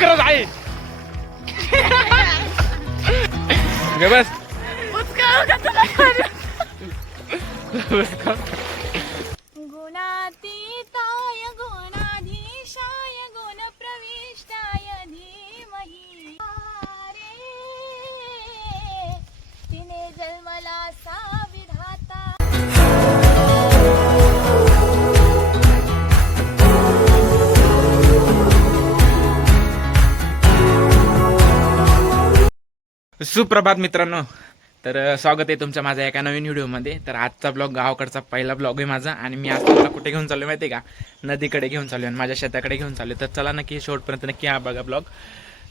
करत आहे गे बस बस का? सुप्रभात मित्रांनो. तर स्वागत आहे तुमच्या माझ्या एका नवीन व्हिडिओमध्ये. तर आजचा ब्लॉग गावाकडचा पहिला ब्लॉग आहे माझा. आणि मी आज तुम्हाला कुठे घेऊन चाललो माहिती आहे का? नदीकडे घेऊन चाललो आणि माझ्या शेताकडे घेऊन चाललो तर चला नक्की शेवटपर्यंत नक्की हा बघा ब्लॉग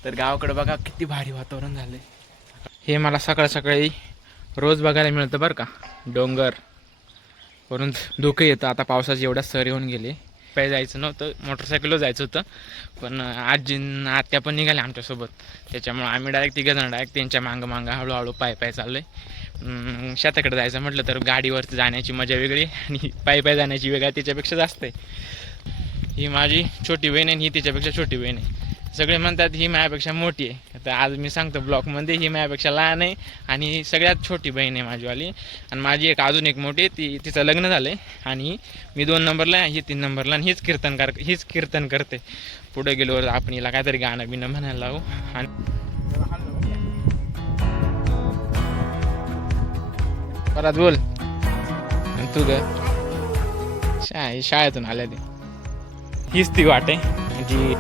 तर गावाकडे बघा किती भारी वातावरण झालं हे मला सकाळ सकाळी रोज बघायला मिळतं बरं का. डोंगर. वरून धुकं येतं. आता पावसाची एवढ्या सर येऊन गेले. पाय जायचं नव्हतं मोटरसायकलवर जायचं होतं. पण आजी आत्या पण निघाल्या आमच्यासोबत. त्याच्यामुळं आम्ही डायरेक्ट तिघंजण डायरेक्ट त्यांच्या मागं मागं हळूहळू पाय पाय चाललो आहे शेताकडे जायचं म्हटलं तर गाडीवरती जाण्याची मजा वेगळी आणि पाय पाय जाण्याची वेगळी त्याच्यापेक्षा जास्त आहे. ही माझी छोटी बहीण आहे आणि ही तिच्यापेक्षा छोटी बहीण आहे. सगळे म्हणतात ही माझ्यापेक्षा मोठी आहे. तर आज मी सांगतो ब्लॉकमध्ये ही माझ्यापेक्षा लहान आहे आणि सगळ्यात छोटी बहीण आहे माझीवाली. आणि माझी एक अजून एक मोठी आहे ती तिचं लग्न झालं आहे आणि मी दोन नंबरला आहे ही तीन नंबरला आणि हीच कीर्तनकार हीच कीर्तन करते. पुढे गेल्यावर आपण हिला काहीतरी गाणं बिणं म्हणायला लावू. आणि परत बोल. आणि तू ग. शाळेतून आल्या ते हीच ती वाट आहे. जी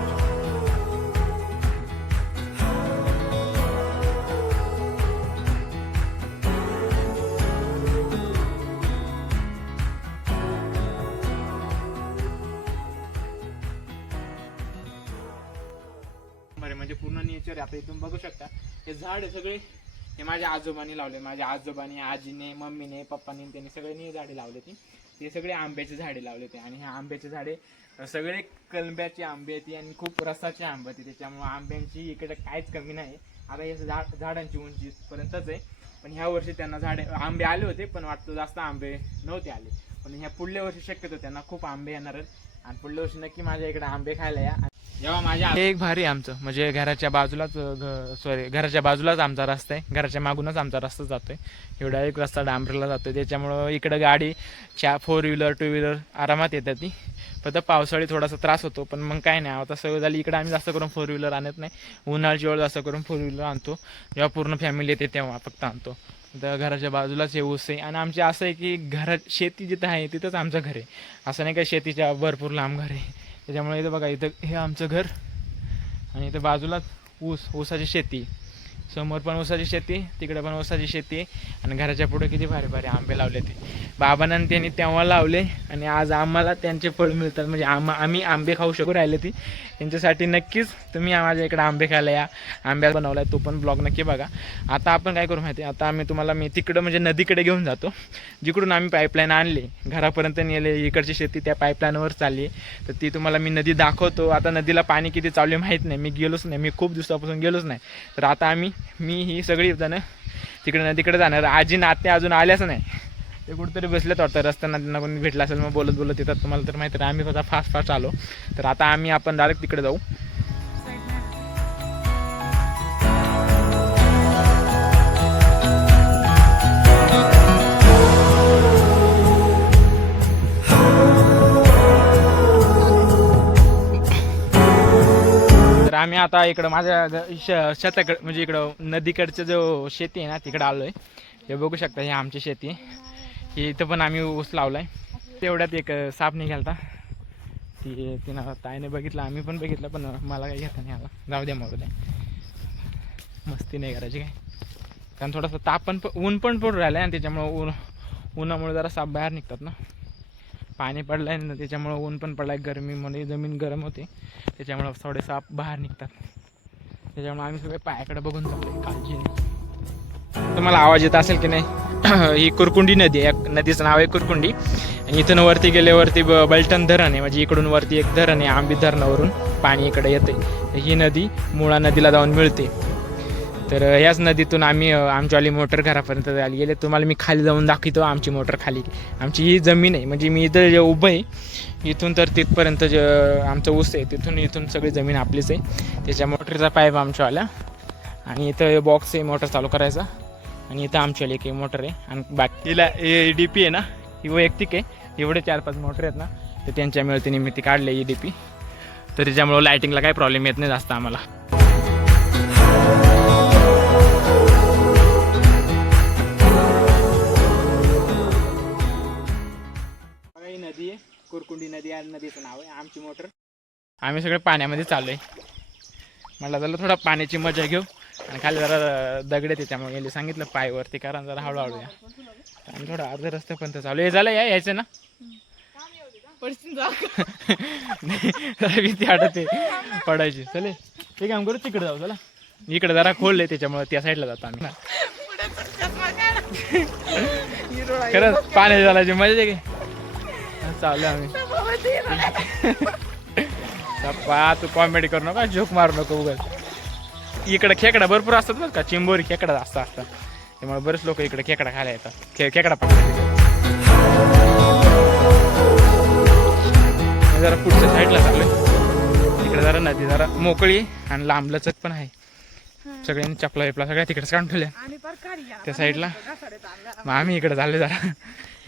आहे म्हणजे पूर्ण नेचर आहे. आता इथून बघू शकता हे झाड सगळे. हे माझ्या आजोबांनी लावले. माझ्या आजोबाने आजीने मम्मीने पप्पाने त्यांनी सगळ्यांनी झाडे लावले ती ते सगळे आंब्याचे झाडे लावले होते. आणि ह्या आंब्याचे झाडे सगळे कलंब्याचे आंबे होते आणि खूप रसाचे आंबे होते. त्याच्यामुळे आंब्यांची इकडे काहीच कमी नाही. आता हे झाड झाडांची उंची पर्यंतच आहे. पण ह्या वर्षी त्यांना झाडे आंबे आले होते पण वाटतं जास्त आंबे नव्हते आले. पण ह्या पुढल्या वर्षी शक्यतो त्यांना खूप आंबे येणार आहेत. आणि पुढल्या वर्षी नक्की माझ्या इकडे आंबे खायला या. एक भारी आमचं. म्हणजे घराच्या बाजूलाच सॉरी घराच्या बाजूलाच आमचा रस्ता आहे. घराच्या मागूनच आमचा रस्ता जातोय. एवढा एक रस्ता डांबरला जातोय. त्याच्यामुळं इकडं गाडी च्या फोर व्हीलर टू व्हीलर आरामात येतात ती. फक्त पावसाळी थोडासा त्रास होतो पण मग काय नाही. आता सगळं झाली इकडं आम्ही जास्त करून फोर व्हीलर आणत नाही. उन्हाळ्याची वेळ जास्त करून फोर व्हीलर आणतो. जेव्हा पूर्ण फॅमिली येते तेव्हा फक्त आणतो. तर घराच्या बाजूलाच हे ऊस आहे. आणि आमचे असं आहे की घरात शेती जिथं आहे तिथंच आमचं घर आहे. असं नाही का शेतीच्या भरपूर लांब घर आहे. त्याच्यामुळे इथं बघा इथं हे आमचं घर आणि इथं बाजूलाच ऊस ऊसाची शेती. समोर पण ऊसाची शेती तिकडे पण ऊसाची शेती आणि घराच्या पुढे किती भारी भारी आंबे लावले ते. बाबांना त्यांनी तेव्हा लावले आणि आज आम्हाला त्यांचे फळ मिळतात. म्हणजे आम आम्ही आंबे खाऊ शकू राहिले ती. त्यांच्यासाठी नक्कीच तुम्ही माझ्या इकडे आंबे खायला या. आंब्या बनवला आहे तो पण ब्लॉग नक्की बघा. आता आपण काय करू माहिती आहे? आता आम्ही तुम्हाला मी तिकडं म्हणजे नदीकडे घेऊन जातो. जिकडून आम्ही पाईपलाईन आणली घरापर्यंत नेले इकडची शेती त्या पाईपलाईनवर चालली. तर ती तुम्हाला मी नदी दाखवतो. आता नदीला पाणी किती चालू माहीत नाही. मी गेलोच नाही. मी खूप दिवसापासून गेलोच नाही. तर आता आम्ही मी ही सगळी जण तिकडे तिकडं जाणार. आजी नाते अजून आल्याच नाही. ते कुठेतरी बसलेत वाटतं. रस्त्यांना त्यांना कोणी भेटला असेल मग बोलत बोलत येतात. तुम्हाला तर माहिती आहे आम्ही स्वतः फास्ट फास्ट आलो. तर आता आम्ही आपण डायरेक्ट तिकडे जाऊ. आम्ही आता इकडं माझ्या श- शेताकडे म्हणजे इकडं नदीकडचं जो शेती आहे ना तिकडं आलो आहे हे बघू शकता हे आमची शेती. आहे ही इथं पण आम्ही ऊस लावला आहे तेवढ्यात एक साप निघालता. ती तिनं ताईने बघितलं आम्ही पण बघितलं पण मला काही घेता नाही आला. जाऊ द्या मग मस्ती नाही करायची काय? कारण थोडासा ताप पण ऊन पण पडून राहिलं आहे आणि त्याच्यामुळं ऊन उन्हामुळे जरा साप बाहेर निघतात ना. पाणी पडलं आहे ना त्याच्यामुळं ऊन पण पडलं आहे गरमीमध्ये जमीन गरम होते. त्याच्यामुळं थोडे साप बाहेर निघतात. त्याच्यामुळे आम्ही सगळे पायाकडे बघून जातो काळजीने. तुम्हाला आवाज येत असेल की नाही? ही कुरकुंडी नदी आहे. या नदीचं नाव आहे कुरकुंडी. आणि इथून वरती गेल्यावरती ब- बलटण धरण आहे. म्हणजे इकडून वरती एक धरण आहे आंबी धरणावरून पाणी इकडे येते ही नदी मुळा नदीला जाऊन मिळते. तर अ, याच नदीतून आम्ही आमच्यावाली मोटर घरापर्यंत जायला गेले. तुम्हाला मी खाली जाऊन दाखवतो आमची मोटर खाली. आमची ही जमीन आहे. म्हणजे मी इथं जे उभं आहे इथून तर तिथपर्यंत जे आमचं ऊस आहे तिथून इथून सगळी जमीन आपलीच आहे. त्याच्या मोटरचा पाईप आमच्यावाला. आणि इथं बॉक्स आहे मोटर चालू करायचा. आणि इथं आमच्यावाली एक मोटर आहे. आणि बाकीला डी पी आहे ना? ही वैयक्तिक आहे. एवढे चार पाच मोटर आहेत ना तर त्यांच्या मिळते निमित्त काढले ई डी पी तर त्याच्यामुळं लायटिंगला काही प्रॉब्लेम येत नाही जास्त आम्हाला. नदी या नदीचं नाव आहे आमची मोटर. आम्ही सगळे पाण्यामध्ये चालू आहे मला झालं थोडा पाण्याची मजा घेऊ. आणि खाली जरा दगडे त्याच्यामुळे गेले सांगितलं पायवरती कारण जरा हळूहळू या. आणि थोडा अर्ध रस्त्यापर्यंत चालू. हे झालं या यायचं ना? जरा भीती वाटते. पडायची. चले ते काम करू तिकडे जाऊ चला. इकडे जरा खोल आहे त्याच्यामुळे त्या साईडला जातो आम्ही. खरंच पाण्याची चालायची मजा आहे की? चालू आम्ही. सप्पा तू कॉमेडी करू नका जोक मारू नको उगाच. इकडे खेकडा भरपूर असतात बरं का चिंबोरी खेकडा जास्त असतात त्यामुळे बरेच लोक इकडे खेकडा खायला येतात. खे खेकडा जरा पुढच्या साईडला चाललोय. इकडे जरा नदी जरा मोकळी आणि लांबलचक पण आहे. सगळ्यांनी चपला विपला सगळ्या तिकडेच काढून ठेवल्या. त्या साईडला मग आम्ही इकडे चाललो जरा.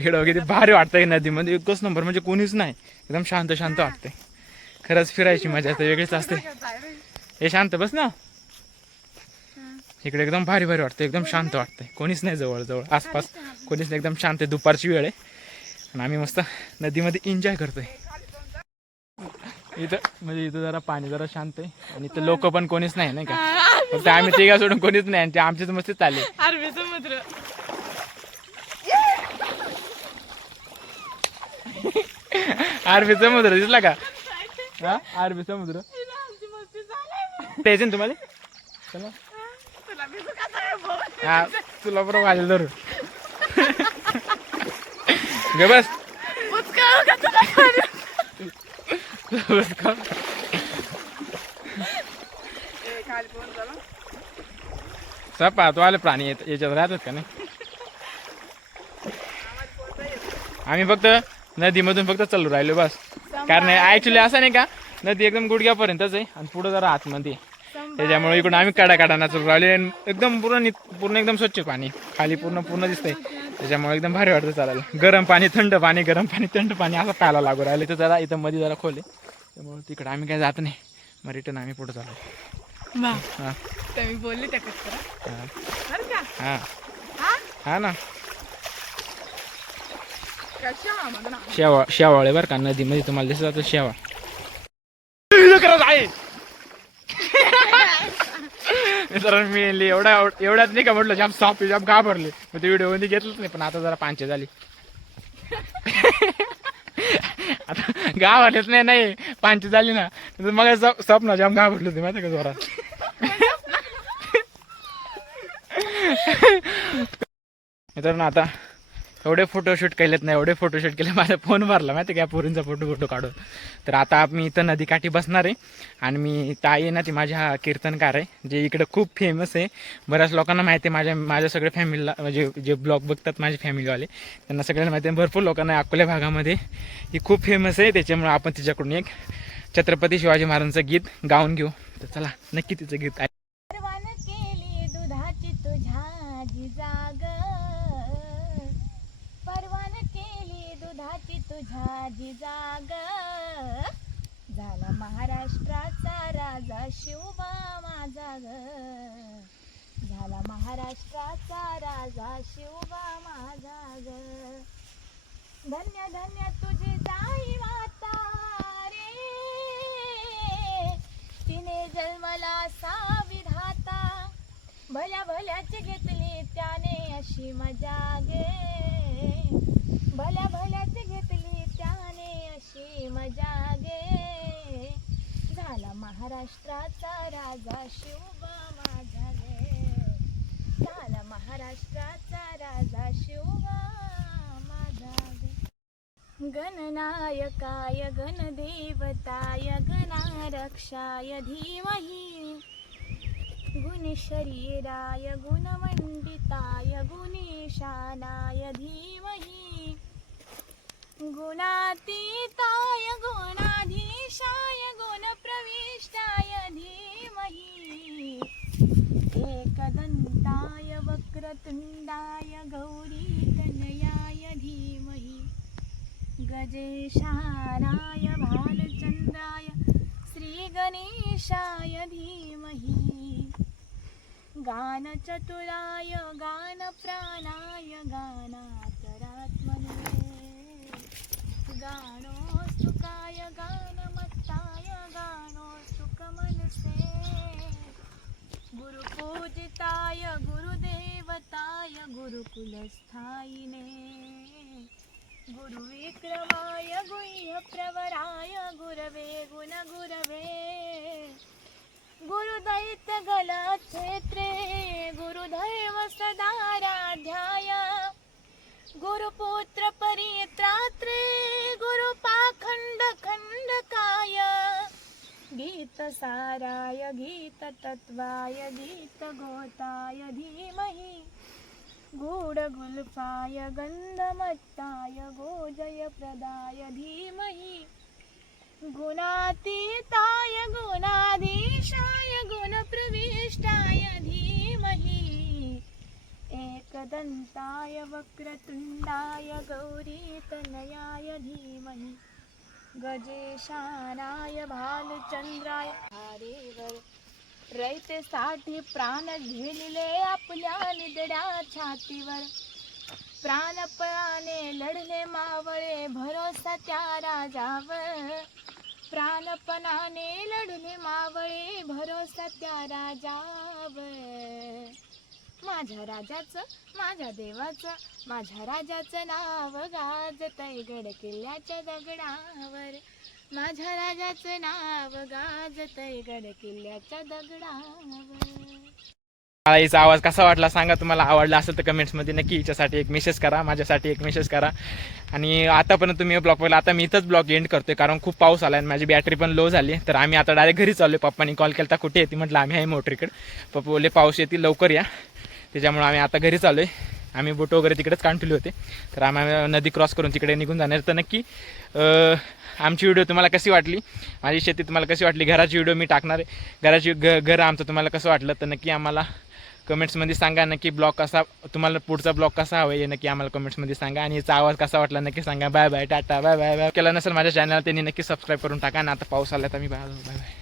इकडं वगैरे भारी वाटतंय नदीमध्ये. एकच नंबर म्हणजे कोणीच नाही. एकदम शांत शांत वाटतंय. खरंच फिरायची मजा असते वेगळीच असते. हे शांत बस ना. इकडे एकदम भारी भारी वाटतं एकदम शांत वाटतंय. कोणीच नाही जवळ जवळ. आसपास कोणीच नाही. एकदम शांत आहे. दुपारची वेळ आहे. आणि आम्ही मस्त नदीमध्ये एन्जॉय करतोय. इथं म्हणजे इथं जरा पाणी जरा शांत आहे. आणि इथं लोक पण कोणीच नाही नाही का? फक्त आम्ही तिघा सोडून कोणीच नाही. आणि ते आमचीच मस्त चालले. अरबी समुद्र. आरबी समुद्र दिसला का? हा? आरबी समुद्र. आमची मस्ती चालू. यायचं ना तुम्हाला चला? हा तुला बरोबर आले धरून. गे बस. उचकावं का तुला खाली? बस का सपा तो आले प्राणी येत याच्यात राहतात का नाही? आम्ही फक्त नदीमधून फक्त चालू राहिलो बस. कारण ऍक्च्युली असं नाही का नदी एकदम गुडघ्यापर्यंतच आहे आणि पुढं जरा आतमध्ये. त्याच्यामुळे इकडून आम्ही काढा काढाना चालू राहिले एकदम पूर्ण पूर्ण एकदम स्वच्छ पाणी. खाली पूर्ण पूर्ण दिसतंय. त्याच्यामुळे एकदम भारी वाटतं चालायला. गरम पाणी थंड पाणी गरम पाणी थंड पाणी असं प्यायला लागू राहिले. तर जरा इथं मध्ये जरा खोले त्यामुळे तिकडे आम्ही काय जात नाही. मग रिटर्न आम्ही पुढे चालू. हां. बोलली त्या हां? हां ना. शेवाळ शेवाळ आहे बरं का नदीमध्ये तुम्हाला दिसत शेवाळ करत आहे तर मी एवढ्या एवढ्यात नाही का म्हटलं जाम साप जाम घाबरले. मग ते व्हिडिओमध्ये घेतलंच नाही पण आता जरा पांचे झाली. आता घाबरलेच नाही नाही पांचे झाली ना. तर मग स्वप्न जाम घाबरले होते माहिती का जोरात? मित्रांनो आता एवढे फोटोशूट केलेत नाही एवढे फोटोशूट केले माझा फोन भरला माहिती का पोरींचा फोटो फोटो काढून. तर आता मी इथं नदीकाठी बसणार आहे आणि मी ताई आहे ना ती माझ्या हा कीर्तनकार आहे जे इकडं खूप फेमस आहे. बऱ्याच लोकांना माहिती आहे माझ्या माझ्या सगळ्या फॅमिलीला म्हणजे जे ब्लॉग बघतात माझे फॅमिलीवाले त्यांना सगळ्यांना माहिती आहे भरपूर लोकांना अकोल्या भागामध्ये ही खूप फेमस आहे. त्याच्यामुळे आपण तिच्याकडून एक छत्रपती शिवाजी महाराजांचं गीत गाऊन घेऊ. तर चला नक्की तिचं गीत ऐक परवान केली दुधाची तुझ्या जिजाग परवान केली दुधाची तुझ्या जिजाग झाला महाराष्ट्राचा राजा शिवबा माझा ग झाला महाराष्ट्राचा राजा शिवबा माझा ग धन्य धन्य तुझी जाई माता रे. तिने जन्मला सा विधाता. भल्या भल्याची घेतली त्याने अशी मजा गे भल्या भल्याची घेतली प्रेम मजा गे. झाला महाराष्ट्राचा राजा शिवबा माझा गे. झाला महाराष्ट्राचा राजा शिवबा माझा गे. गणनायकाय गणदेवताय गणारक्षाय धीमहि. गुणशरीराय गुणमंडिताय गुणेशानाय धीमही. गुणातीताय गुणाधीशाय गुणप्रविष्टाय धीमहि। एकदन्ताय वक्रतुण्डाय गौरीतनयाय धीमहि। गजेशानाय भालचन्द्राय श्रीगणेशाय धीमहि। गानचतुराय गानप्राणाय गानातरात्मने। गाणोस्तुकाय गानमत्ताय गाणोस्तुकमनसे गुरुपूजिताय गुरुदेवताय गुरुकुलस्थायिने. गुरुविक्रमाय गुह्यप्रवराय गुरवे गुणगुरवे. गुरुदैत्यगलक्षेत्रे गुरुदैव सदाराध्याय. गुरुपुत्रपरित्रात्रे परित्रात्रे गीतसाराय गीततत्त्वाय गीतगोताय धीमहि. गूढगुल्फाय गन्धमत्ताय गोजयप्रदाय धीमहि. गुणातीताय गुणाधीशाय गुणप्रविष्टाय धीमहि. एकदन्ताय वक्रतुण्डाय गौरीतनयाय धीमहि. गजेशानाय भालचंद्राय. हारेवर रयतेसाठी प्राण झेलिले आपल्या निदड्या छातीवर. प्राणपणाने लढले मावळे भरोसा त्या राजावर. प्राणपणाने लढले मावळे भरोसा त्या राजावर. माझ्या राजाचं माझ्या देवाचं माझ्या राजाचं नाव गाजतय गड किल्ल्याच्या दगडावर. माझ्या राजाचं नाव गाजतय गड किल्ल्याच्या दगडावर. मला याचा आवाज कसा वाटला सांगा तुम्हाला आवडला असेल तर कमेंट्समध्ये नक्की हिच्यासाठी एक मेसेज करा माझ्यासाठी एक मेसेज करा. आणि आतापर्यंत तुम्ही ब्लॉग पाहिला आता मी इथंच ब्लॉग एंड करतोय कारण खूप पाऊस आला आणि माझी बॅटरी पण लो झाली. तर आम्ही आता डायरेक्ट घरी चाललोय पप्पानी कॉल केला कुठे येते म्हटलं आम्ही आहे मोटरीकडे. पप्पा बोलले पाऊस येतील लवकर या. त्याच्यामुळे आम्ही आता घरी चाललोय. आम्ही बोट वगैरे तिकडेच काढलेले होते. तर आम्ही नदी क्रॉस करून तिकडे निघून जाणार तर नक्की आमची व्हिडिओ तुम्हाला कशी वाटली? माझी शेती तुम्हाला कशी वाटली? घराची व्हिडिओ मी टाकणार आहे. घराची घ घर आमचं तुम्हाला कसं वाटलं? तर नक्की आम्हाला कमेंट्समध्ये सांगा. नक्की ब्लॉग कसा तुम्हाला पुढचा ब्लॉग कसा हवा आहे नक्की आम्हाला कमेंट्समध्ये सांगा. आणि याचा आवाज कसा वाटला नक्की सांगा. Bye bye tata bye bye bye केला नसेल माझ्या चॅनलला त्यांनी नक्की सबस्क्राईब करून टाका. आणि आता पाऊस आला तर मी बाय बाय बाय